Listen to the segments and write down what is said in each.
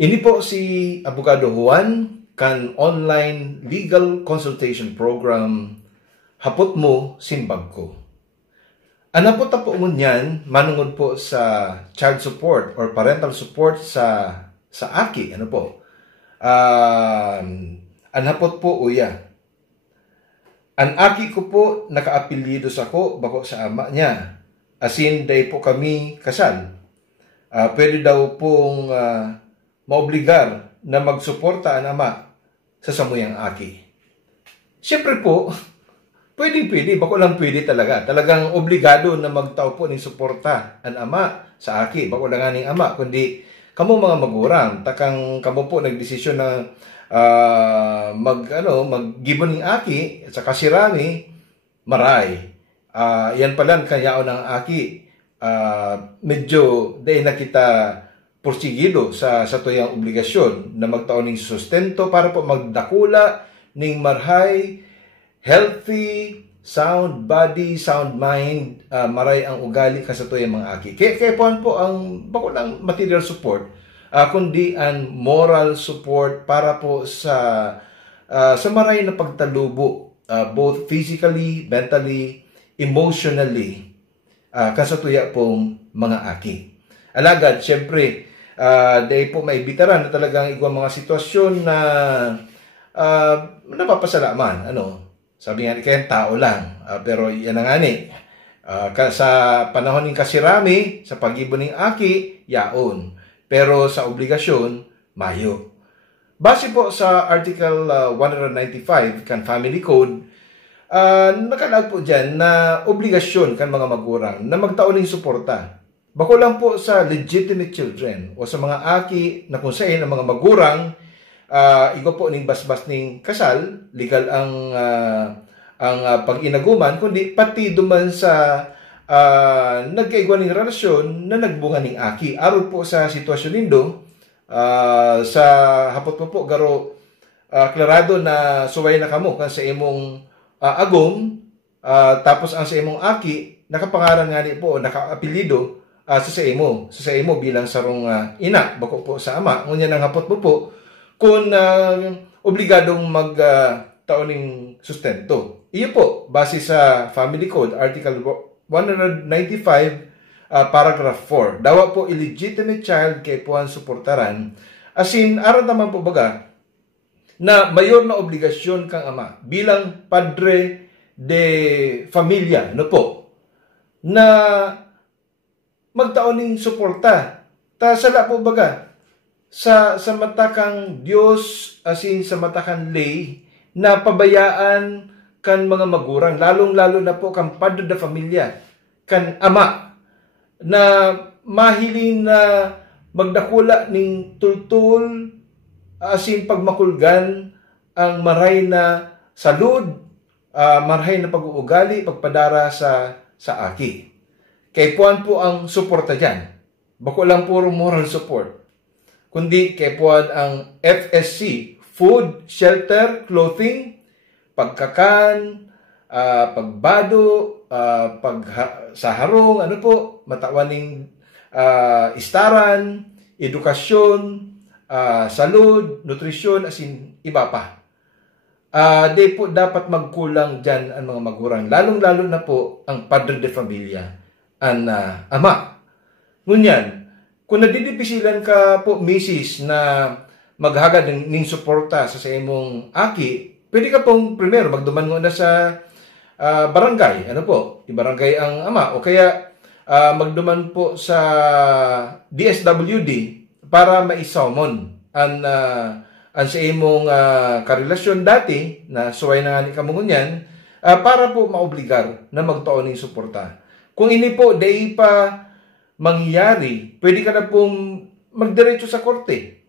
Ini po si Abogado Juan kan online legal consultation program hapot mo simbag ko. Ano po tapo ngunyan manungod po sa child support or parental support sa aki, ano po? Anhapot po uya. Ang aki ko po nakaapelyido sa ko bako sa ama niya. Asin day po kami kasal. Pwede daw pong maobligar na magsuporta ang ama sa samuyang aki. Siyempre po, pwede, bako lang pwede talaga. Talagang obligado na magtao po ng suporta ang ama sa aki. Bako lang nga ng ama, kundi kamo mga magurang, takang kamo po nagdesisyon na mag-gibon ng aki sa kasirami, maray. Yan pala kayao ng aki. Medyo dahil na kita porsigido sa tuyang obligasyon na magtaon ng sustento para po magdakula ng marhay, healthy, sound body, sound mind, maray ang ugali ka sa tuyang mga aki. Kaya po ang bako lang material support, kundi ang moral support para po sa maray na pagtalubo, both physically, mentally, emotionally, kasatuya pong mga aki. Alagad, syempre, dahil po may bitaran na talagang igwang mga sitwasyon na napapasalaman. Sabi nga, kaya tao lang. Pero yan ang ani. Sa panahon ng kasirami, sa pag-ibon ng aki, yaon. Pero sa obligasyon, mayo. Base po sa Article 195 kan Family Code, nakalag po dyan na obligasyon kan mga magurang na magtaon ng suporta. Bako lang po sa legitimate children o sa mga aki na kung saan ang mga magurang, igo po ning basbas ning kasal, legal ang pag-inaguman, kundi pati duman sa nagkaigwa ning relasyon na nagbunga ning aki. Aron po sa sitwasyon nindo, sa hapot po garo klarado na suway na kamo kan sa imong agom, tapos ang sa imong aki nakapangaran nga ni po, nakaapelido sa imo bilang sarong ina bako po sa ama. Ngunya nang hapot po kung obligadong magtaoning sustento. Iyo po base sa Family Code Article 195 paragraph 4. Dawa po illegitimate child kay puan suportaran. Asin aron naman po baga na mayor na obligasyon kang ama bilang padre de familia, po, na magtaoning suporta. Sala po baga sa matakang Diyos, asin sa matakang lay, na pabayaan kan mga magurang, lalong-lalo na po kan padre de familia, kan ama, na mahiling na magdakula ning tultul, asin pagmakulgan ang maray na salud, maray na pag-uugali, pagpadara sa aki. Kay puan po ang suporta dyan. Bako lang puro moral support. Kundi kay puan ang FSC, food, shelter, clothing, pagkakan, pagbado, pagsaharong, matawaning istaran, edukasyon, salud, nutrisyon, asin iba pa. Di po dapat magkulang dyan ang mga magurang. Lalong-lalo na po ang padre de familia, ang ama. Ngunyan, kung nadidipisilan ka po, misis, na maghagad ng suporta sa imong aki, pwede ka pong primero magduman mo na sa barangay. I-barangay ang ama. O kaya magduman po sa DSWD para maisawmon ang sa imong karelasyon dati na suway na nga ni kamungunyan, para po maobligar na magtaon ng suporta. Kung ini po day pa mangyayari, pwede ka na pong magdiretso sa korte.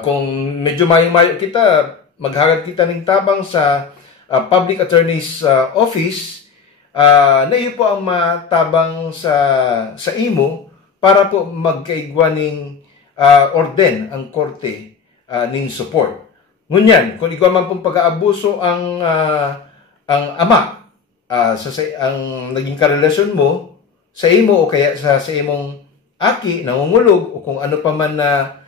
Kung medyo mayo-mayo kita, maghagad kita ng tabang sa Public Attorney's Office, na iyo po ang matabang sa imo para po magkaigwa ng orden ang korte ning support. Ngunyan, kung ikaw man pong pag-aabuso ang ama, ang naging karelasyon mo sa imo o kaya sa imong aki, nangungulog o kung ano pa man na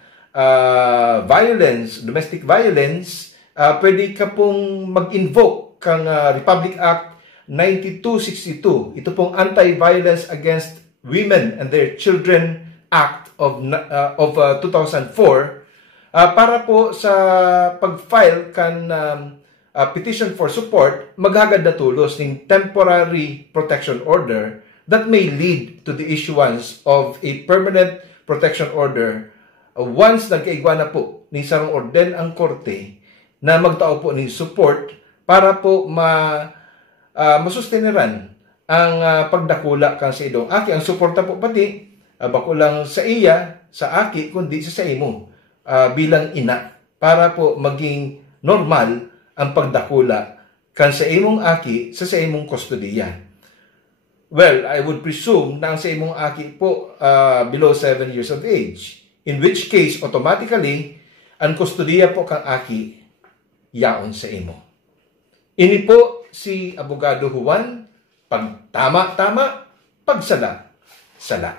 violence, domestic violence, pwede ka pong mag-invoke kang Republic Act 9262. Ito pong Anti-Violence Against Women and Their Children Act of 2004 para po sa pag-file kan petition for support, maghagad na tulos ng temporary protection order that may lead to the issuance of a permanent protection order once nagkaigwa na po ni sarong orden ang korte na magtao po ng support para po masusteneran ang pagdakula kan sa idong aki. Ang suporta po pati bako lang sa iya, sa aki, kundi sa imo bilang ina para po maging normal ang pagdakula kan sa imong aki sa imong kustodiya. Well, I would presume na ang sa imong aki po below 7 years of age, in which case automatically ang kustodiya po kang aki yaon sa imo. Ini po si Abogado Juan, pag tama-tama, pag sala-sala.